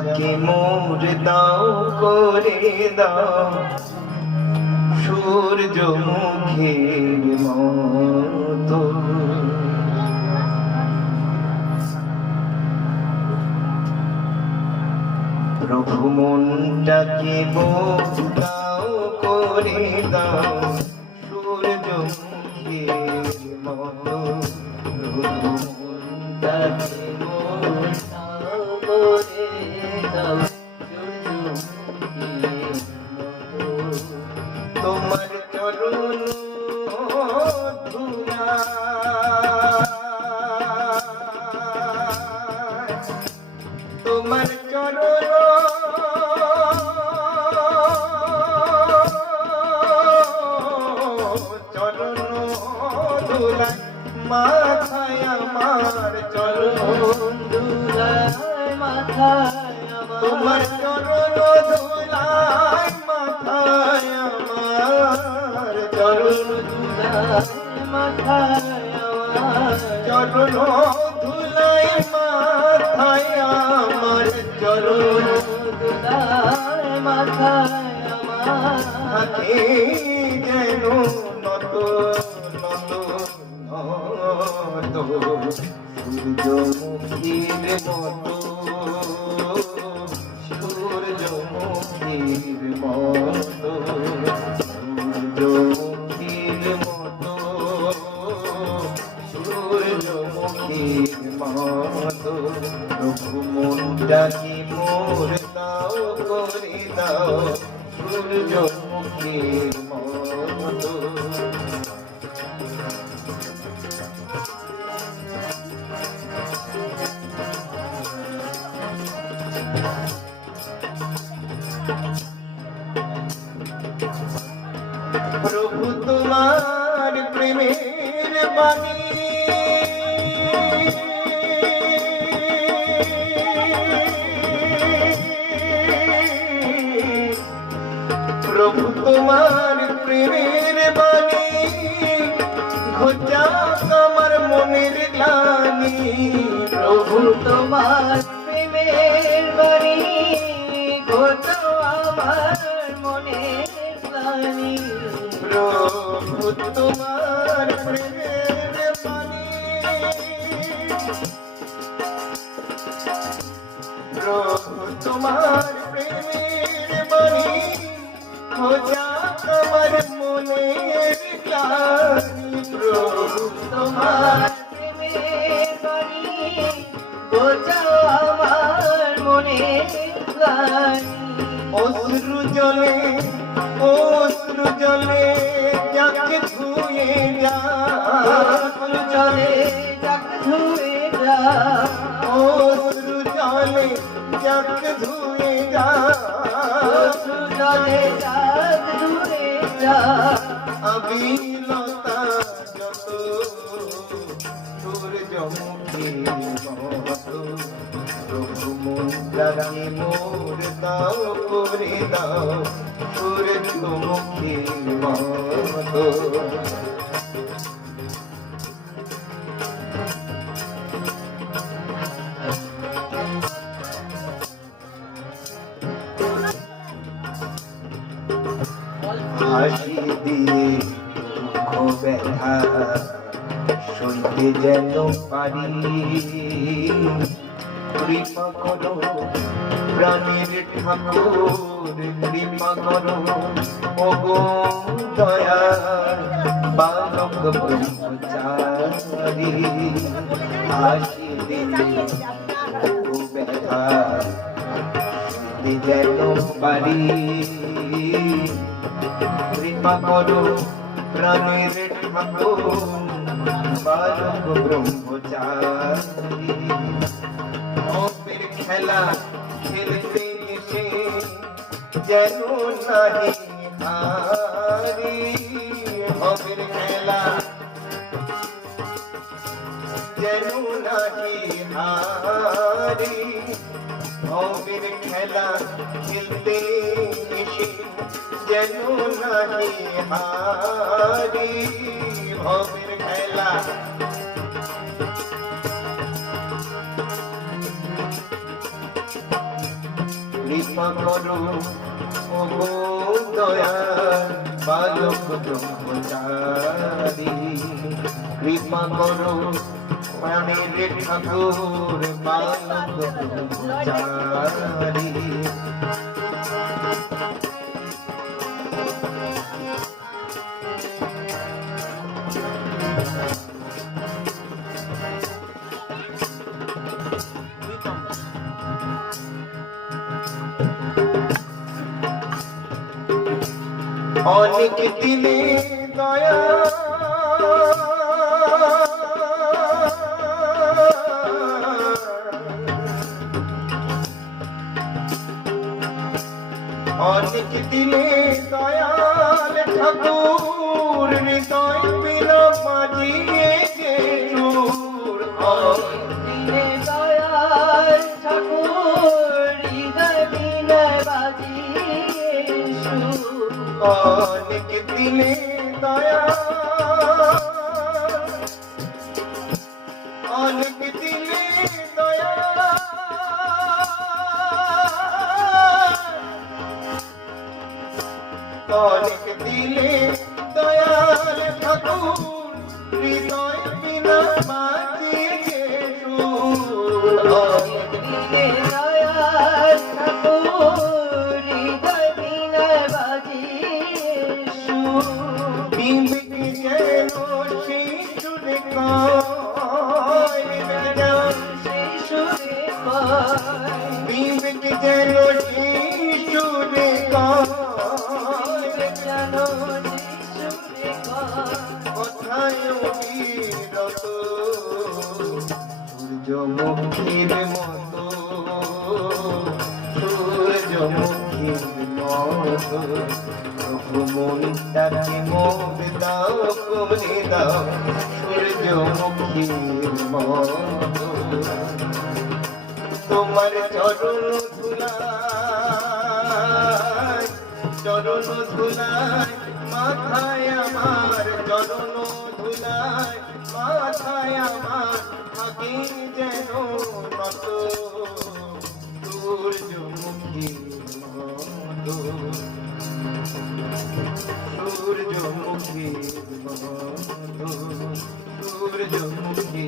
মনটাকে মোর দাও করে দাও সূর্যমুখীর মতো। প্রভু মনটাকে মোর দাও করে দাও সূর্যমুখীর মতো। প্রভু মনটাকে মোর দাও করে দাও সূর্যমুখীর মতো। তোমার চরণ ধুলায়, তোমার চরণ ধুলায় মাথায় আমার চরণ ধুলায় মাথায় আমার। তোমার চরণ ধুলায় মাথায় আমার চরণ ধুলায় মাথায় আমার। চরণ ধুলায় মাথায় আমার চরণ ধুলায় মাথায় আমার। থাকে যেন নত নত নত সূর্যমুখীর মতো, সূর্যমুখীর মতো, সূর্যমুখীর মতো, সূর্যমুখীর মতো। প্রভু মনটাকে মোর দাও করে দাও সূর্যমুখীর মতো। প্রভু তোমার প্রেমের বাণী প্রভু তোমার প্রেমের বাণী ঘোচা আমার মনের গ্লানি। প্রভু তোমার প্রেমের বাণী ঘোচা আমার মনের গ্লানি। প্রভু তোমার প্রেমের বাণী, প্রভু তোমার প্রেমের বাণী ঘোচা আমার মনের গ্লানি। প্রভু তোমার প্রেমের বাণী ঘোচা আমার মনের গ্লানি। অশ্রু জলে অশ্রু জলে যাকে ধুয়ে যা, অশ্রু জলে যাকে ধুয়ে যা, অশ্রু জলে যাকে ধুয়ে যা, অশ্রু জলে যাকে ধুয়ে যা। আবিলতা যত সূর্যমুখীর মতো। প্রভু মনটাকে মোর দাও করে দাও সূর্যমুখীর মতো। হাসি দিয়ে দুঃখ ব্যথা সইতে যেন পারি। কৃপা করো প্রাণের ঠাকুর, কৃপা করো ওগো দয়ার বালক ব্রহ্মচারী। হাসি দিয়ে দুঃখ ব্যথা সইতে যেন পারি। কৃপা করো প্রাণের ঠাকুর বালক ব্রহ্মচারী। ভবের খেলা খেলতে এসে যেন নাহি হারি। ভবের খেলা যেন নাহি হারি। ভবের খেলা খেলতে এসে যেন নাহি হারি। ভবের খেলা কৃপা করো ওগো দয়াল বালক ব্রহ্মচারী কৃপা করো প্রাণের ঠাকুর বালক ব্রহ্মচারী অনেক দিনে দয়া অনেক দিনে দয়াল ঠাকুর হৃদয় বিল মাঝিয়ে যে সুর দিনে দয়াল ঠাকুর হৃদয় বিলে বাজিয়ে সুর। অনেক দিনে দয়া অনেক দিনে দয়া অনেক দিলে দয়াল ঠাকুর হৃদয় বিনা বাজিয়ে সুর দিনে দয়াল ঠাকুর হৃদয় বিলে বাজিয়ে সুর। বিবেক যেন শিশুরে কয় সেই সুরে কয়, বিবেক যেন শিশুরে কয় যেন সেই সুরে কয়। কোথায় অবিরত সূর্যমুখীর মতো সূর্যমুখীর মতো মনটাকে মোদ দাও করে দাও সূর্যমুখীর মতো তোমার চরণ ধুলায় মাথায় আমার চরণ ধুলায় মাথায় আমার থাকে যেন নত সূর্যমুখী মতো সূর্যমুখী মতো সূর্যমুখী